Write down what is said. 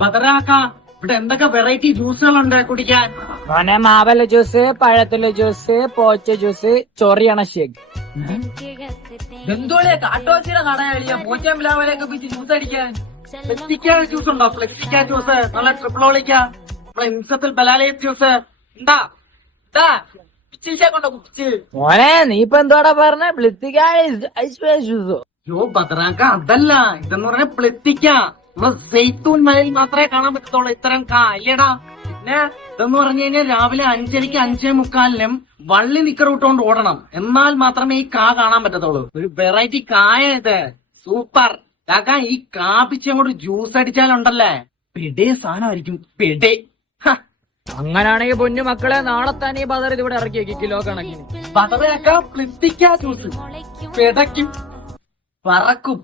പതരാക്ക ഇവിടെ എന്തൊക്കെ വെറൈറ്റി ജ്യൂസുകളുണ്ട് കുടിക്കാൻ? മോനെ മാവല juice, പഴത്തുള്ള juice, പോച്ച juice, ചൊറിയണ shake. എന്തോളിയാ കാട്ടോച്ചിയുടെ കടയാളിയാ പോറ്റാൻ പിലാവലൊക്കെ pitch juice അടിക്കാൻ? ഫ്ലെക്സിക്ക ജ്യൂസ് ഉണ്ടോ? ഫ്ലെക്സിക്ക ജ്യൂസ്, നല്ല ട്രിപ്പിളോളിക്ക, നമ്മളെ ഇൻസത്തിൽ ബലാലയ ജ്യൂസ് എന്താ കൊണ്ടോ കുടിച്ച്? മോനെ നീ ഇപ്പൊ എന്തോടാ പറഞ്ഞ? ജ്യൂസോ? യോ ബദ്രാക്ക അതല്ല, ഇതെന്ന് പറഞ്ഞ പ്ലെത്തിക്ക. നമ്മള് സെയ്ത്തൂൻ മലയിൽ മാത്രമേ കാണാൻ പറ്റത്തുള്ളൂ ഇത്തരം അല്ലേടാ. പിന്നെ ഇതെന്ന് പറഞ്ഞു കഴിഞ്ഞാൽ രാവിലെ 5:00 5:45 വള്ളി നിക്കറിട്ടുകൊണ്ട് ഓടണം, എന്നാൽ മാത്രമേ ഈ കാണാൻ പറ്റത്തുള്ളൂ. ഒരു വെറൈറ്റി ഇത് സൂപ്പർ കാക്ക. ഈ പിച്ചങ്ങോട്ട് ജ്യൂസ് അടിച്ചാലുണ്ടല്ലേ പെടേ സാധനമായിരിക്കും, പെടേ. അങ്ങനാണെങ്കിൽ പൊന്നു മക്കളെ, നാളെ തന്നെ ഈ ബദർ ഇവിടെ ഇറക്കി വെക്കി കിലോ കണക്കിന്. ബദറൊക്കെ പ്ലിത്തിക്ക ജ്യൂസ് പെടയ്ക്കും പറക്കും.